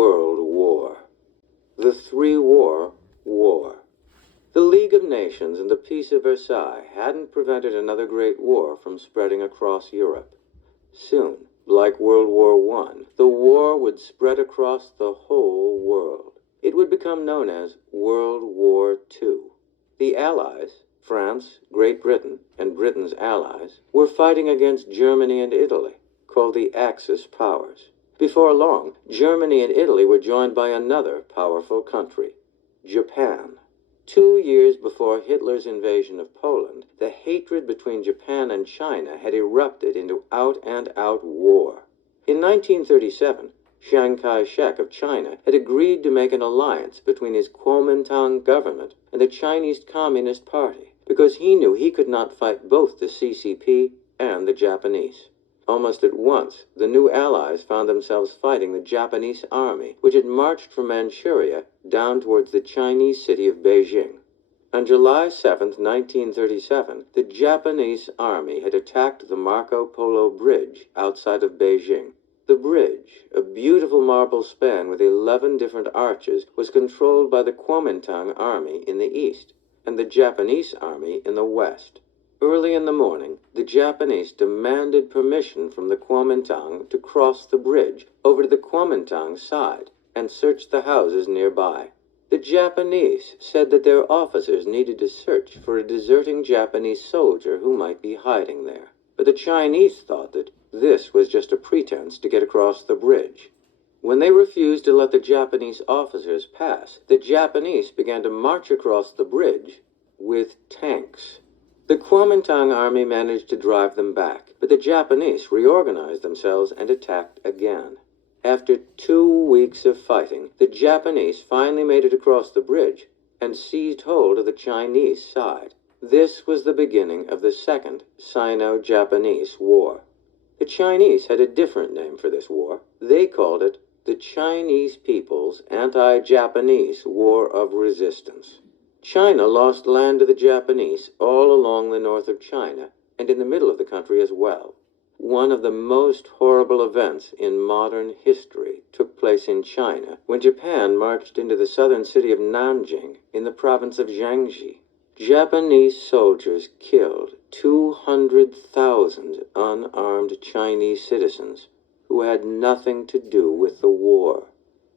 World War. The Three-War War. The League of Nations and the Peace of Versailles hadn't prevented another great war from spreading across Europe. Soon, like World War I, the war would spread across the whole world. It would become known as World War II. The Allies, France, Great Britain, and Britain's allies, were fighting against Germany and Italy, called the Axis powers. Before long, Germany and Italy were joined by another powerful country, Japan. 2 years before Hitler's invasion of Poland, the hatred between Japan and China had erupted into out-and-out war. In 1937, Chiang Kai-shek of China had agreed to make an alliance between his Kuomintang government and the Chinese Communist Party because he knew he could not fight both the CCP and the Japanese. Almost at once, the new allies found themselves fighting the Japanese army, which had marched from Manchuria down towards the Chinese city of Beijing. On July 7, 1937, the Japanese army had attacked the Marco Polo Bridge outside of Beijing. The bridge, a beautiful marble span with 11 different arches, was controlled by the Kuomintang army in the east and the Japanese army in the west. Early in the morning, the Japanese demanded permission from the Kuomintang to cross the bridge over to the Kuomintang side and search the houses nearby. The Japanese said that their officers needed to search for a deserting Japanese soldier who might be hiding there. But the Chinese thought that this was just a pretense to get across the bridge. When they refused to let the Japanese officers pass, the Japanese began to march across the bridge with tanks. The Kuomintang army managed to drive them back, but the Japanese reorganized themselves and attacked again. After 2 weeks of fighting, the Japanese finally made it across the bridge and seized hold of the Chinese side. This was the beginning of the Second Sino-Japanese War. The Chinese had a different name for this war. They called it the Chinese People's Anti-Japanese War of Resistance. China lost land to the Japanese all along the north of China and in the middle of the country as well. One of the most horrible events in modern history took place in China when Japan marched into the southern city of Nanjing in the province of Jiangxi. Japanese soldiers killed 200,000 unarmed Chinese citizens who had nothing to do with the war.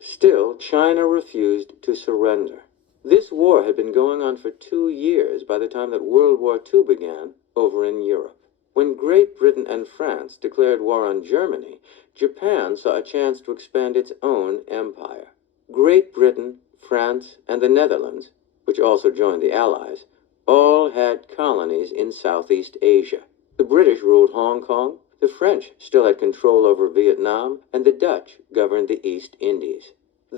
Still, China refused to surrender. This war had been going on for 2 years by the time that World War II began over in Europe. When Great Britain and France declared war on Germany, Japan saw a chance to expand its own empire. Great Britain, France, and the Netherlands, which also joined the Allies, all had colonies in Southeast Asia. The British ruled Hong Kong, the French still had control over Vietnam, and the Dutch governed the East Indies.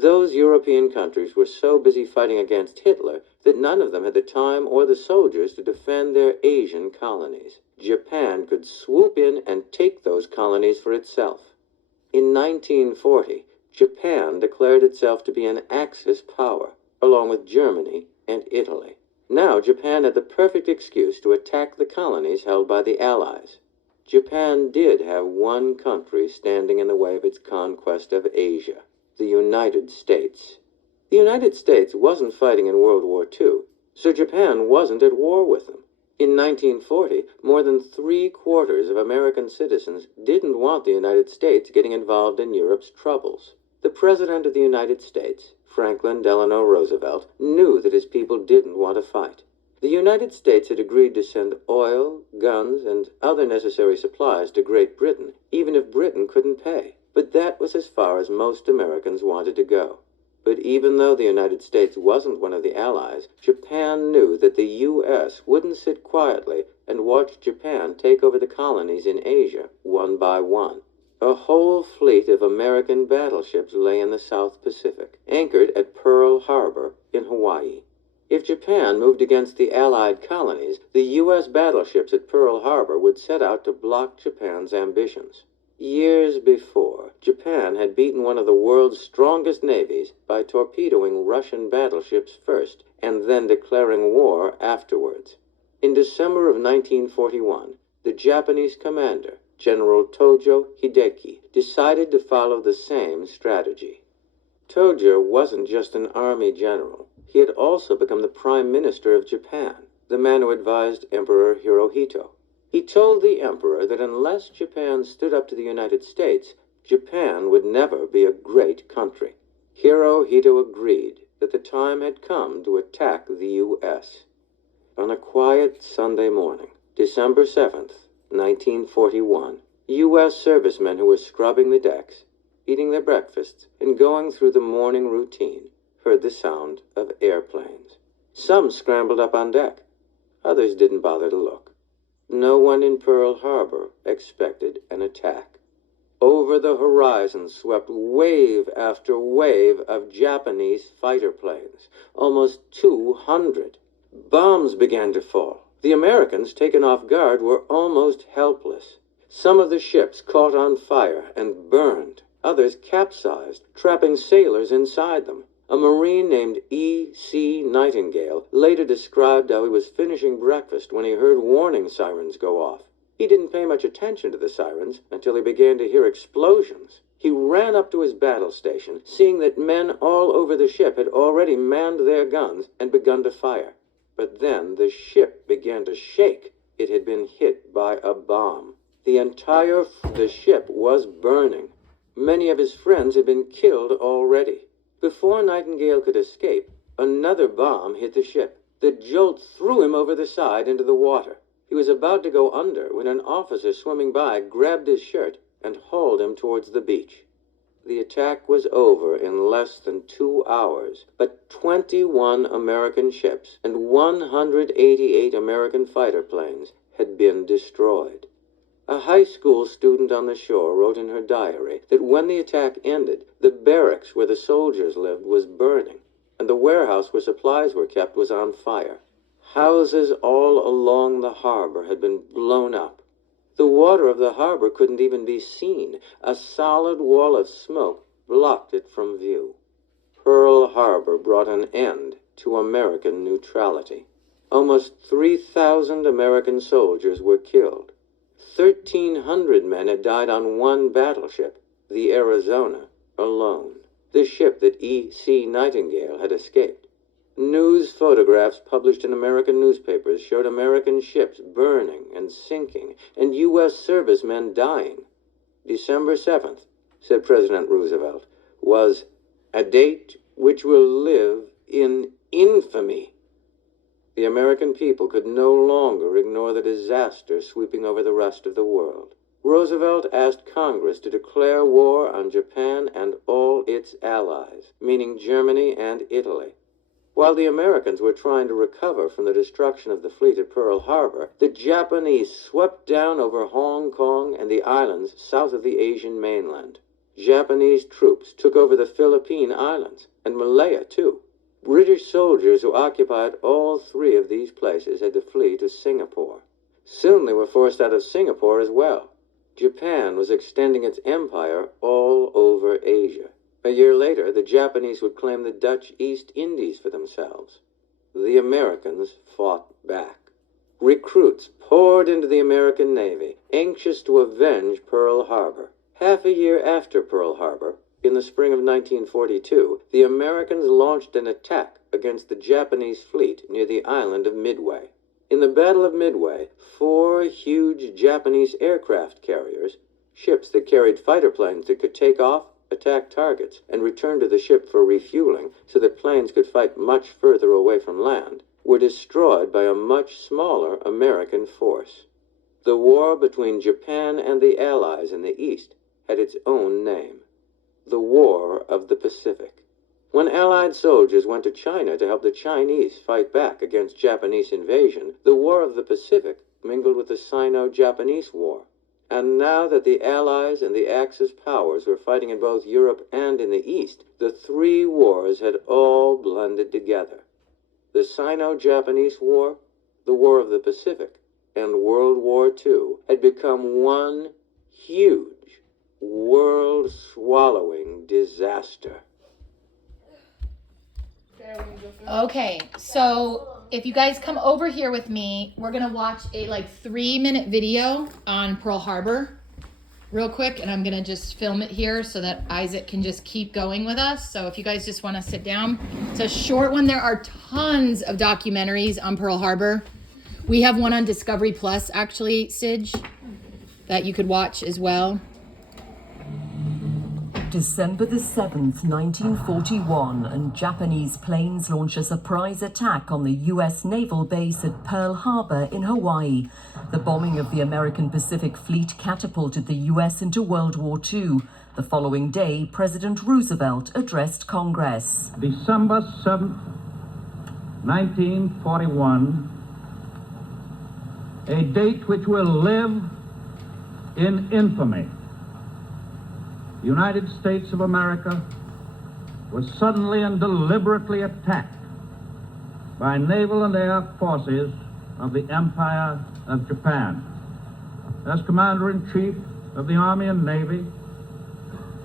Those European countries were so busy fighting against Hitler that none of them had the time or the soldiers to defend their Asian colonies. Japan could swoop in and take those colonies for itself. In 1940, Japan declared itself to be an Axis power, along with Germany and Italy. Now Japan had the perfect excuse to attack the colonies held by the Allies. Japan did have one country standing in the way of its conquest of Asia: the United States. The United States wasn't fighting in World War II, so Japan wasn't at war with them. In 1940, more than 3/4 of American citizens didn't want the United States getting involved in Europe's troubles. The President of the United States, Franklin Delano Roosevelt, knew that his people didn't want to fight. The United States had agreed to send oil, guns, and other necessary supplies to Great Britain, even if Britain couldn't pay. But that was as far as most Americans wanted to go. But even though the United States wasn't one of the Allies, Japan knew that the U.S. wouldn't sit quietly and watch Japan take over the colonies in Asia one by one. A whole fleet of American battleships lay in the South Pacific, anchored at Pearl Harbor in Hawaii. If Japan moved against the Allied colonies, the U.S. battleships at Pearl Harbor would set out to block Japan's ambitions. Years before, Japan had beaten one of the world's strongest navies by torpedoing Russian battleships first and then declaring war afterwards. In December of 1941, the Japanese commander, General Tojo Hideki, decided to follow the same strategy. Tojo wasn't just an army general. He had also become the Prime Minister of Japan, the man who advised Emperor Hirohito. He told the emperor that unless Japan stood up to the United States, Japan would never be a great country. Hirohito agreed that the time had come to attack the U.S. On a quiet Sunday morning, December 7th, 1941, U.S. servicemen who were scrubbing the decks, eating their breakfasts, and going through the morning routine heard the sound of airplanes. Some scrambled up on deck. Others didn't bother to look. No one in Pearl Harbor expected an attack. Over the horizon swept wave after wave of Japanese fighter planes, almost 200. Bombs began to fall. The Americans, taken off guard, were almost helpless. Some of the ships caught on fire and burned. Others capsized, trapping sailors inside them. A Marine named E.C. Nightingale later described how he was finishing breakfast when he heard warning sirens go off. He didn't pay much attention to the sirens until he began to hear explosions. He ran up to his battle station, seeing that men all over the ship had already manned their guns and begun to fire. But then the ship began to shake. It had been hit by a bomb. The ship was burning. Many of his friends had been killed already. Before Nightingale could escape, another bomb hit the ship. The jolt threw him over the side into the water. He was about to go under when an officer swimming by grabbed his shirt and hauled him towards the beach. The attack was over in less than 2 hours, but 21 American ships and 188 American fighter planes had been destroyed. A high school student on the shore wrote in her diary that when the attack ended, the barracks where the soldiers lived was burning, and the warehouse where supplies were kept was on fire. Houses all along the harbor had been blown up. The water of the harbor couldn't even be seen. A solid wall of smoke blocked it from view. Pearl Harbor brought an end to American neutrality. Almost 3,000 American soldiers were killed. 1,300 men had died on one battleship, the Arizona, alone, the ship that E.C. Nightingale had escaped. News photographs published in American newspapers showed American ships burning and sinking, and U.S. servicemen dying. December 7th, said President Roosevelt, was a date which will live in infamy. The American people could no longer ignore the disaster sweeping over the rest of the world. Roosevelt asked Congress to declare war on Japan and all its allies, meaning Germany and Italy. While the Americans were trying to recover from the destruction of the fleet at Pearl Harbor, the Japanese swept down over Hong Kong and the islands south of the Asian mainland. Japanese troops took over the Philippine Islands, and Malaya too. British soldiers who occupied all three of these places had to flee to Singapore. Soon they were forced out of Singapore as well. Japan was extending its empire all over Asia. A year later, the Japanese would claim the Dutch East Indies for themselves. The Americans fought back. Recruits poured into the American Navy, anxious to avenge Pearl Harbor. Half a year after Pearl Harbor, in the spring of 1942, the Americans launched an attack against the Japanese fleet near the island of Midway. In the Battle of Midway, 4 huge Japanese aircraft carriers, ships that carried fighter planes that could take off, attack targets, and return to the ship for refueling so that planes could fight much further away from land, were destroyed by a much smaller American force. The war between Japan and the Allies in the East had its own name: the War of the Pacific. When Allied soldiers went to China to help the Chinese fight back against Japanese invasion, the War of the Pacific mingled with the Sino-Japanese War. And now that the Allies and the Axis powers were fighting in both Europe and in the East, the 3 wars had all blended together. The Sino-Japanese War, the War of the Pacific, and World War II had become one huge, world-swallowing disaster. Okay, so if you guys come over here with me, we're gonna watch a 3-minute video on Pearl Harbor. real quick, and I'm going to just film it here so that Isaac can just keep going with us. So if you guys just want to sit down. It's a short one. There are tons of documentaries on Pearl Harbor. We have one on Discovery Plus, actually, Sidge, that you could watch as well. December the 7th, 1941, and Japanese planes launch a surprise attack on the U.S. naval base at Pearl Harbor in Hawaii. The bombing of the American Pacific Fleet catapulted the U.S. into World War II. The following day, President Roosevelt addressed Congress. December 7th, 1941, a date which will live in infamy. The United States of America was suddenly and deliberately attacked by naval and air forces of the Empire of Japan. As Commander-in-Chief of the Army and Navy,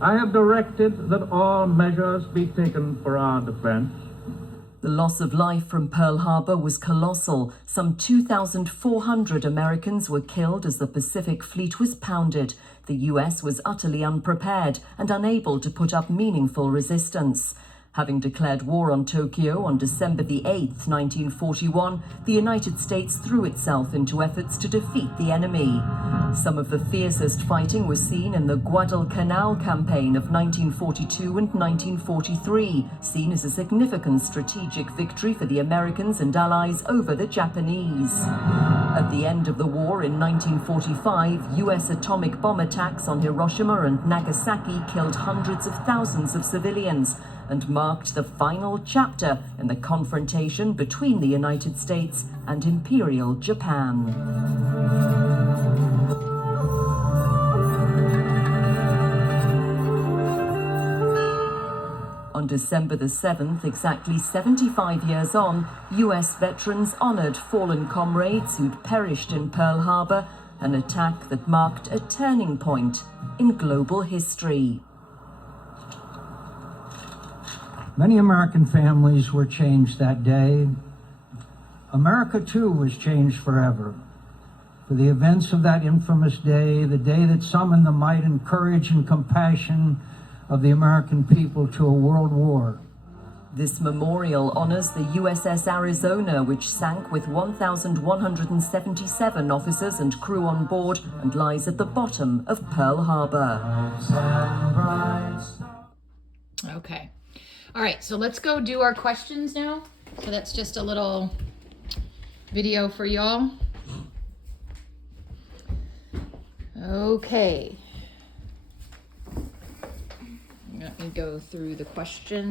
I have directed that all measures be taken for our defense. The loss of life from Pearl Harbor was colossal. Some 2,400 Americans were killed as the Pacific Fleet was pounded. The U.S. was utterly unprepared and unable to put up meaningful resistance. Having declared war on Tokyo on December the 8th, 1941, the United States threw itself into efforts to defeat the enemy. Some of the fiercest fighting was seen in the Guadalcanal campaign of 1942 and 1943, seen as a significant strategic victory for the Americans and Allies over the Japanese. At the end of the war in 1945, U.S. atomic bomb attacks on Hiroshima and Nagasaki killed hundreds of thousands of civilians and marked the final chapter in the confrontation between the United States and Imperial Japan. On December the 7th, exactly 75 years on, U.S. veterans honored fallen comrades who'd perished in Pearl Harbor, an attack that marked a turning point in global history. Many American families were changed that day. America, too, was changed forever. For the events of that infamous day, the day that summoned the might and courage and compassion of the American people to a world war. This memorial honors the USS Arizona, which sank with 1,177 officers and crew on board and lies at the bottom of Pearl Harbor. Okay. All right, so let's go do our questions now. So that's just a little video for y'all. Okay. Let me go through the questions.